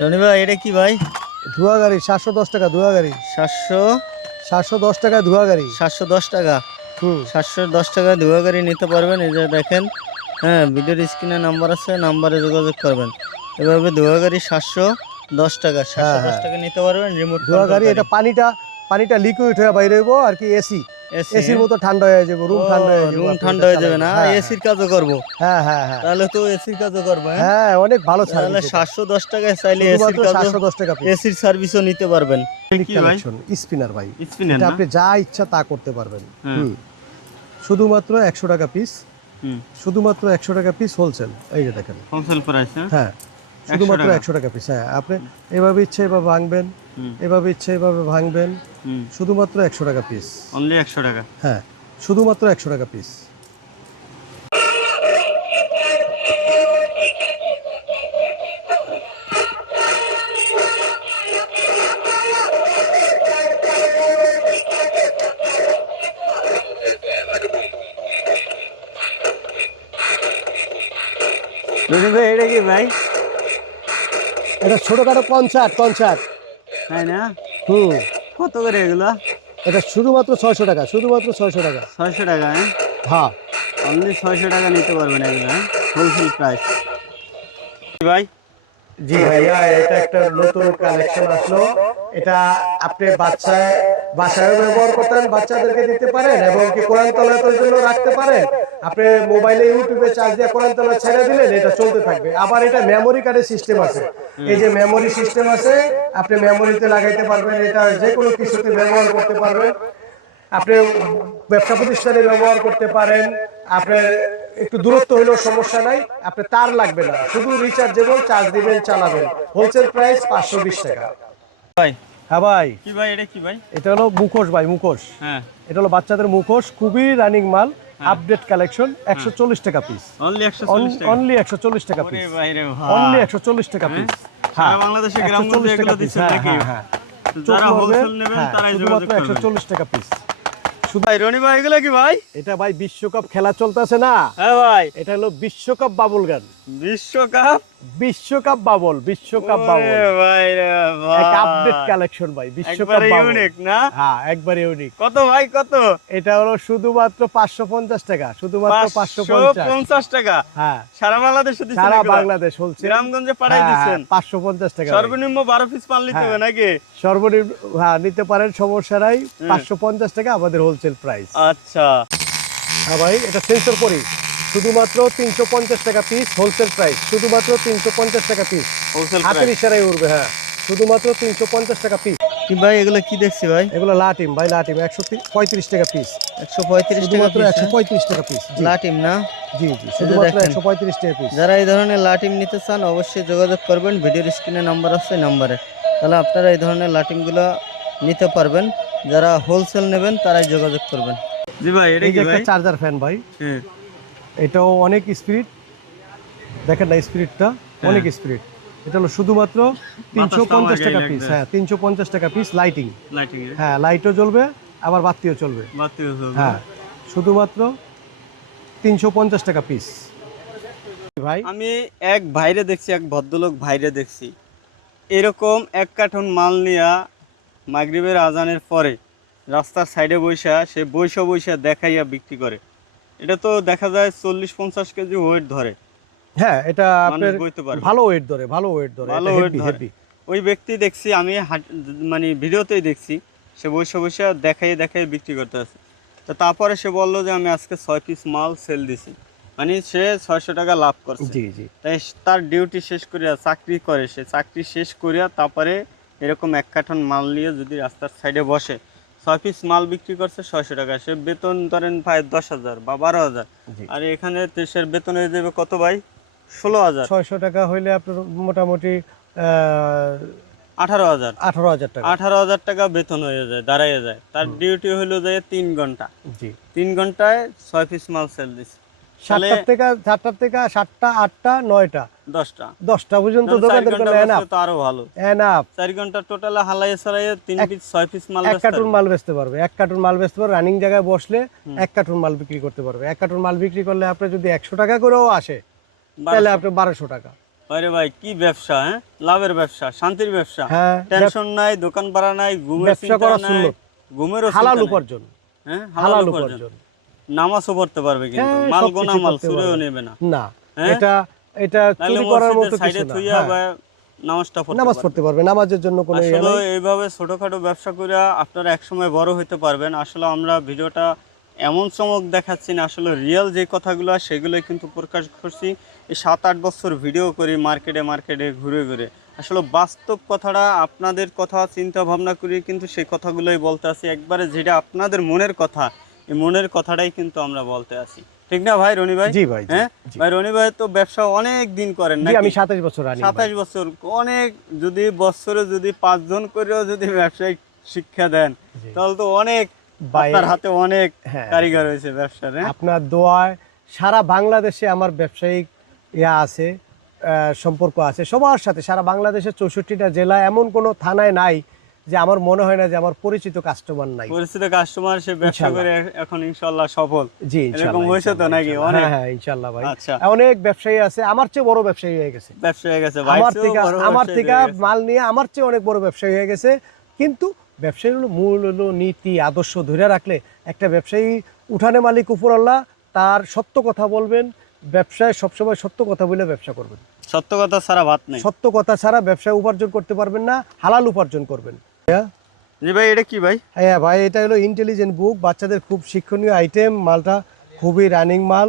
রনি ভাই এটা কি ভাই? ধোয়া গাড়ি 710 টাকা ধোয়া গাড়ি। 710 টাকা ধোয়া গাড়ি। 710 টাকা। 710 টাকা ধোয়া গাড়ি নিতে পারবেন। এই যে দেখেন, হ্যাঁ, ভিডিওর স্ক্রিনে নাম্বার আছে, নাম্বারে যোগাযোগ করবেন। এভাবে ধোয়া গাড়ি 710 টাকা, 710 টাকা নিতে পারবেন। রিমোট ধোয়া গাড়ি। এটা পানিটা লিকুইড হয়ে বাইরে হইব আর কি। এসির মতো ঠান্ডা হয়ে যাবে, রুম ঠান্ডা হয়ে যাবে। না, এসির কাজও করব। হ্যাঁ হ্যাঁ হ্যাঁ, তাহলে তো এসির কাজও করবে। হ্যাঁ, অনেক ভালো সার্ভিস। তাহলে 710 টাকায় চাইলে এসির কাজ, 710 টাকা এসির সার্ভিসও নিতে পারবেন। কি ভাই? স্পিনার ভাই। এটা আপনি যা ইচ্ছা তা করতে পারবেন। শুধুমাত্র 100 টাকা পিস। শুধুমাত্র 100 টাকা পিস হোলসেল। এই যে দেখেন হোলসেল প্রাইস। হ্যাঁ, শুধুমাত্র 100 টাকা পিস। হ্যাঁ, আপনি এভাবে ইচ্ছে এভাবে ভাঙবেন, এভাবে ইচ্ছে এভাবে ভাঙবেন। শুধুমাত্র 100 টাকা পিস। অনলি 100 টাকা। হ্যাঁ, শুধুমাত্র 100 টাকা পিস। রনি ভাই এটা কি ভাই? এটা ছোটখাটো কনসার্ট। তাই না? কত করে এগুলো? এটা শুধুমাত্র 600 টাকা। শুধুমাত্র 600 টাকা। 600 টাকা। হ্যাঁ, অনলি 600 টাকা নিতে পারবেন এগুলো। হোলসেল প্রাইস ভাই। জি ভাইয়া, এটা একটা নতুন কালেকশন আসলো। এটা আপনি বাসায় ব্যবহার করতেন, বাচ্চাদেরকে দিতে পারেন এবং কি কোরআন তেলাওয়াতের জন্য রাখতে পারেন। আপনি মোবাইলে ইউটিউবে চার্জ দিয়ে কোরআন তেলাওয়াত ছেড়ে দিলেন, এটা চলতে থাকবে। আবার এটা মেমোরি কার্ডের সিস্টেম আছে। এই যে মেমোরি সিস্টেম আছে, আপনি মেমোরিতে লাগাইতে পারবেন। এটা যে কোনো কিছুতে ব্যবহার করতে পারবেন। আপনি ব্যবসা প্রতিষ্ঠানে ব্যবহার করতে পারেন। আপনার একটু দূরত্ব হইলেও সমস্যা নাই, আপনি তার লাগবে না, শুধু রিচার্জেবল, চার্জ দিবেন, চালাবেন। হোলসেল প্রাইস 520 টাকা ভাই। হ্যাঁ ভাই। কি ভাই এটা কি ভাই? এটা হলো মুখোশ ভাই, মুখোশ। হ্যাঁ, এটা হলো বাচ্চাদের মুখোশ, খুবই রানিং মাল, আপডেট কালেকশন। 140 টাকা পিস। অনলি 140 টাকা। অনলি 140 টাকা পিস। ওরে ভাই রে ভাই, অনলি 140 টাকা পিস। সারা বাংলাদেশে গ্রামগঞ্জে এগুলো দিচ্ছেন নাকি? হ্যাঁ, যারা হোলসেল নেবেন তারাই যোগাযোগ করবেন। 140 টাকা পিস। ভাই রনি ভাই এগুলো কি ভাই? এটা ভাই বিশ্বকাপ খেলা চলতেছে না? হ্যাঁ ভাই, এটা হলো বিশ্বকাপ বাবুল গান। বিশ্বকাপ বাবল। ভাই রে ভাই, এক আপডেট কালেকশন ভাই, বিশ্বকাপ বাবল। ইউনিক না? হ্যাঁ, একবারে ইউনিক। কত ভাই কত? এটা হলো শুধুমাত্র 550 টাকা। শুধুমাত্র 550 টাকা। হ্যাঁ, সারা বাংলাদেশে দিচ্ছেন? সারা বাংলাদেশ হোলসেল, গ্রামগঞ্জে পাঠাই দিচ্ছেন। 550 টাকা। সর্বনিম্ন 12 পিস পান নিতে হবে নাকি? সর্বনিম্ন, হ্যাঁ, নিতে পারেন, সমস্যা নাই। 550 টাকা আমাদের হোলসেল প্রাইস। আচ্ছা। হ্যাঁ ভাই, এটা সেন্সর করি। শুধুমাত্র 350 টাকা পিস হোলসেল প্রাইস। শুধুমাত্র 350 টাকা পিস। হাতের ইশারায় উঠবে। হ্যাঁ, শুধুমাত্র 350 টাকা পিস। কি ভাই এগুলো কি দেখছি ভাই? এগুলো লাটিম ভাই, লাটিম। 135 টাকা পিস। 135 টাকা মাত্র পিস। 135 টাকা পিস। লাটিম না? জি, শুধুমাত্র 135 টাকা পিস। যারা এই ধরনের লাটিম নিতে চান অবশ্যই যোগাযোগ করবেন। ভিডিওর স্ক্রিনে নাম্বার আছে, নাম্বারে। তাহলে আপনারা এই ধরনের লাটিমগুলো নিতে পারবেন। যারা হোলসেল নেবেন তারাই যোগাযোগ করবেন। জি ভাই, এটা কি ভাই? একটা চার্জার ফ্যান ভাই। এটাও অনেক স্পিড, দেখেন না স্পিডটা, অনেক স্পিড। এটা হলো শুধুমাত্র 350 টাকা পিস। হ্যাঁ, 350 টাকা পিস। লাইটিং। হ্যাঁ, লাইটও জ্বলবে, আবার বাতিও চলবে। হ্যাঁ, শুধুমাত্র 350 টাকা পিস ভাই। আমি এক ভাইরে দেখছি, এক ভদ্রলোক ভাইরে দেখছি, এরকম 1 কার্টন মাল নিয়া মাগরিবের আজানের পরে রাস্তার সাইডে সে বৈশা দেখাইয়া বিক্রি করে। এটা তো দেখা যায় 40-50 কেজি ওয়েট ধরে। হ্যাঁ, এটা আপনার ভালো ওয়েট ধরে, ভালো ওয়েট ধরে। ওই ব্যক্তি দেখছি আমি, মানে ভিডিওতেই দেখছি, সে বৈশা দেখাই বিক্রি করতে আছে। তো তারপরে সে বললো যে আমি আজকে 6 পিস মাল সেল দিছি, মানে সে 600 টাকা লাভ করছে। তাই তার ডিউটি শেষ করিয়া চাকরি করে, সে চাকরি শেষ করিয়া তারপরে এরকম 1 কার্টন মাল নিয়ে যদি রাস্তার সাইডে বসে, 6 পিস মাল বিক্রি করছে 600 টাকা। সে বেতন ধরেন ভাই 10,000 বা 12,000। আর এখানে দেশের বেতন হয়ে যাবে কত ভাই? 16,000। 600 টাকা হইলে আপনার মোটামুটি 18,000 টাকা। 18,000 টাকা বেতন হয়ে যায়, দাঁড়ায় যায়। তার ডিউটি হলো যায় 3 ঘন্টা। 3 ঘন্টায় 6 পিস মাল সেল দিচ্ছে। 7টা থেকে 7টা 8টা 9টা 10টা 10টা পর্যন্ত দোকানদার করলে এনাফ তো আরো ভালো। এনাফ 4 ঘন্টা টোটাল হালাই ছড়াইয়ে 3 পিস 6 পিস মাল এক কার্টুন মাল বেচতে পারবে, এক কার্টুন মাল বেচতে পারবে, রানিং জায়গায় বসলে এক কার্টুন মাল বিক্রি করতে পারবে। এক কার্টুন মাল বিক্রি করলে আপনি যদি 100 টাকা করেও আসে তাহলে আপনি 1200 টাকা। আরে ভাই কি ব্যবসা, হ্যাঁ লাভের ব্যবসা, শান্তির ব্যবসা, হ্যাঁ টেনশন নাই, দোকান ভাড়া নাই, ঘুমের ব্যবসা চিন্তা করা নাই, সুন্নত, ঘুমেরও হালাল চিন্তা নাই। উপার্জন, হ্যাঁ হালাল হালাল উপার্জন। উপার্জন। নামাজও পড়তে পারবে কিন্তু হ্যাঁ, মাল সবকিছু গোনা মাল করতে চুরিও পারবে। নেবে না। না হ্যাঁ? এটা এটা নাহলে চুরি করার মতো মসজিদের কিছু সাইডে না। থুইয়া হ্যাঁ, বা নামাজটা পড়তে নামাজ পারবে। পড়তে পারবে, নামাজের জন্য কোনো ইয়ে আসলে নাই। এইভাবে ছোটখাটো ব্যবসা করে আপনারা একসময় বড় হতে পারবেন। আসলে আমরা ভিডিওটা এমন চমক দেখাচ্ছি না, আসলে রিয়েল যে কথাগুলো সেগুলোই কিন্তু প্রকাশ করছি। এই 7-8 বছর ভিডিও করি মার্কেটে মার্কেটে ঘুরে ঘুরে, আসলে বাস্তব কথাটা আপনাদের কথা চিন্তা ভাবনা করি কিন্তু সেই কথাগুলোই বলতে আসি। একবারে যেটা আপনাদের মনের কথা, এই মনের কথাটাই কিন্তু আমরা বলতে আসি, ঠিক না ভাই রনি ভাই? জি ভাই, জি, হ্যাঁ জি। ভাই, রনি ভাই তো ব্যবসা অনেক দিন করেন জি, নাকি? আমি 27 বছর রানি। 27 বছর, অনেক। যদি বছরে যদি 5 জন করেও যদি ব্যবসায়িক শিক্ষা দেন জি। তাহলে তো অনেক, ভাই, আপনার হাতে অনেক হ্যাঁ, কারিগর হয়েছে ব্যবসার। হ্যাঁ আপনার দোয়ায় সারা বাংলাদেশে আমার ব্যবসায়িক ইয়া আছে, সম্পর্ক আছে সবার সাথে। সারা বাংলাদেশের 64টা জেলা, এমন কোনো থানায় নাই যে আমার মনে হয় না যে আমার পরিচিত কাস্টমার নাই। পরিচিত কাস্টমার সে ব্যবসা ইনশাল্লাহ। করে এখন ইনশাআল্লাহ সফল। জি, এরকম ইনশাআল্লাহ, হয়েছে তো ইনশাআল্লাহ, নাকি? ইনশাআল্লাহ। অনেক। হ্যাঁ, হ্যাঁ, ইনশাআল্লাহ ভাই। আচ্ছা, অনেক ব্যবসায়ী আছে, আমার চেয়ে বড় ব্যবসায়ী হয়ে গেছে। ব্যবসা হয়ে গেছে ভাই, আমার থেকে মাল নিয়ে আমার চেয়ে অনেক বড় ব্যবসায়ী হয়ে গেছে। কিন্তু ব্যবসায়ী হলো মূল হলো নীতি আদর্শ ধরে রাখলে একটা ব্যবসায়ী উঠানে মালিক উপর আল্লাহ, তার সত্য কথা বলবেন। ব্যবসায় সবসময় সত্য কথা বলে ব্যবসা করবেন। সত্য কথা ছাড়া ভাত নেই। সত্য কথা ছাড়া ব্যবসায় উপার্জন করতে পারবেন না, হালাল উপার্জন করবেন। জি ভাই, এটা কি ভাই? হ্যাঁ ভাই, এটা হলো ইন্টেলিজেন্ট বুক, বাচ্চাদের খুব শিক্ষণীয় আইটেম। মালটা খুবই রানিং মাল।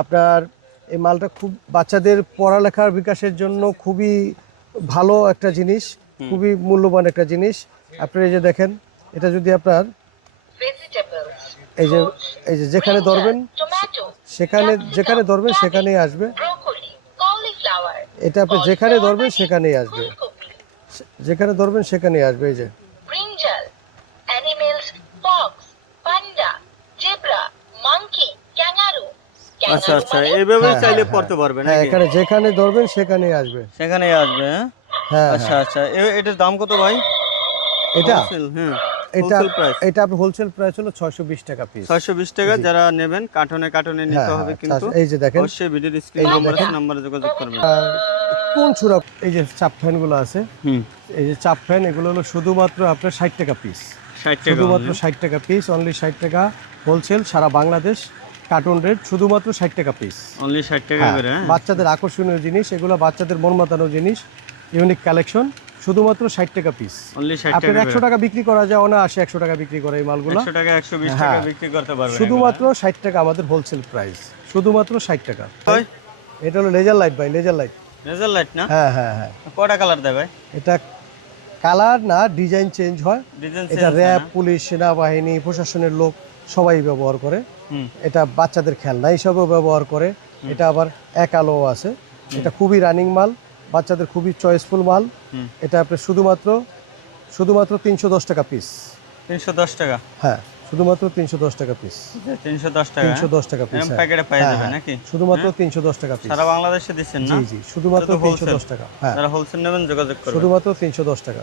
আপনার এই মালটা খুব বাচ্চাদের পড়ালেখার বিকাশের জন্য খুবই ভালো একটা জিনিস, খুবই মূল্যবান একটা জিনিস। আপনারা এই যে দেখেন, এটা যদি আপনার এই যে যেখানে ধরবেন যেখানে ধরবেন সেখানেই আসবে। এটা আপনি যেখানে ধরবেন সেখানেই আসবে, যেখানে ধরবেন সেখানেই আসবে। এই যে brinjal, animals, fox, panda, zebra, monkey, kangaroo. আচ্ছা আচ্ছা, মানে এইভাবেই হ্যাঁ, চাইলে হ্যাঁ, পড়তে পারবে হ্যাঁ, নাকি? এখানে যেখানে ধরবেন সেখানেই আসবে। সেখানেই আসবে। হ্যাঁ হ্যাঁ, আচ্ছা আচ্ছা, এটার দাম কত ভাই? এটা Wholesale, হ্যাঁ এটা হোলসেল প্রাইস এটা আপনার হোলসেল প্রাইস হলো 620 টাকা পিস। 620 টাকা। যারা নেবেন কার্টনে কার্টনে নিতে হ্যাঁ, হবে হ্যাঁ, কিন্তু। এই যে দেখেন, অবশ্যই ভিডিওর স্ক্রিন নাম্বারে যোগাযোগ করবেন। কোন ছুরা, এই যে চাপ ফ্যান গুলো আছে, হুম, এই যে চাপ ফ্যান, এগুলো হলো শুধুমাত্র আপনার 60 টাকা পিস। 60 টাকা শুধুমাত্র 60 টাকা পিস, অনলি 60 টাকা হোলসেল, সারা বাংলাদেশ কার্টুন রেট শুধুমাত্র 60 টাকা পিস। অনলি 60 টাকা করে। হ্যাঁ বাচ্চাদের আকর্ষণীয় জিনিস, এগুলো বাচ্চাদের মন মাতানো জিনিস, ইউনিক কালেকশন, শুধুমাত্র 60 টাকা পিস। অনলি 60 আপনার টাকা 100 টাকা বিক্রি করা যায় না, 100 টাকা বিক্রি করে এই মালগুলো। 100 টাকা 120 টাকা হ্যাঁ, বিক্রি করতে পারবেন। শুধুমাত্র 60 টাকা আমাদের হোলসেল প্রাইস, শুধুমাত্র 60 টাকা। ভাই এটা হলো লেজার লাইট ভাই, লেজার লাইট। রেজাল্ট লাইট না? হ্যাঁ হ্যাঁ হ্ঁ, কয়টা কালার দেয় ভাই? এটা কালার না, ডিজাইন চেঞ্জ হয়। ডিজাইন এটা র্যাব, পুলিশ, সেনাবাহিনী, প্রশাসনের লোক সবাই ব্যবহার করে। হুম, এটা বাচ্চাদের খেলনা হিসাবেও ব্যবহার করে। এটা আবার এক আলো আছে। এটা খুবই রানিং মাল, বাচ্চাদের খুবই চয়েসফুল মাল। হুম। এটা আপনার শুধুমাত্র 310 টাকা পিস। 310 টাকা। হ্যাঁ, শুধুমাত্র 310 টাকা পিস। 310 টাকা। 310 টাকা পিস। এরকম প্যাকেটে পেয়ে যাবেন নাকি? শুধুমাত্র 310 টাকা পিস। সারা বাংলাদেশে দিচ্ছেন না? জি জি, শুধুমাত্র এটা তো wholesale। 310 টাকা। হ্যাঁ, যারা হোলসেল নেবেন যোগাযোগ করবেন। শুধুমাত্র 310 টাকা।